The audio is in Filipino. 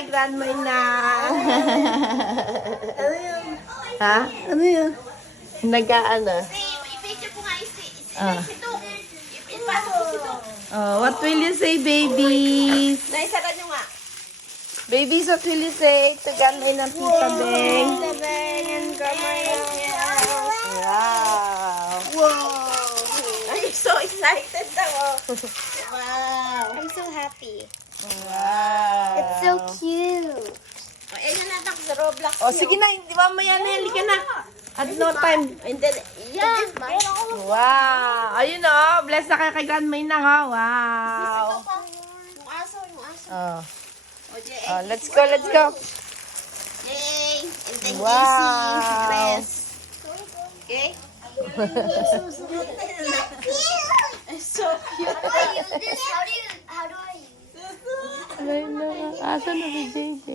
kay Grandma na. Ano yun? Ha? Ano yun? Nag-ano? I-picture ko nga Ah. ipasok ko ito. Oh, what will you say, babies? Naisara nyo nga. Babies, what will you say to Grandma and Tita Beng? Tita Beng and Grandma. Wow. Wow. I'm so excited daw. Wow. I'm so happy. Wow. It's so cute. Ayun na natin sa Roblox. Oh, sige na, hindi mamaya na, halika na. At no time. And then, yeah. Wow. Ayun oh, bless na kayo kay Grandma Inang, oh. Wow. Yung aso, yung aso. Oh. O, Jay. Oh, let's go, let's go. Yay. And then Wow. dress. Okay? It's so cute. How do I use this? Ayun na. Asa na si JJ?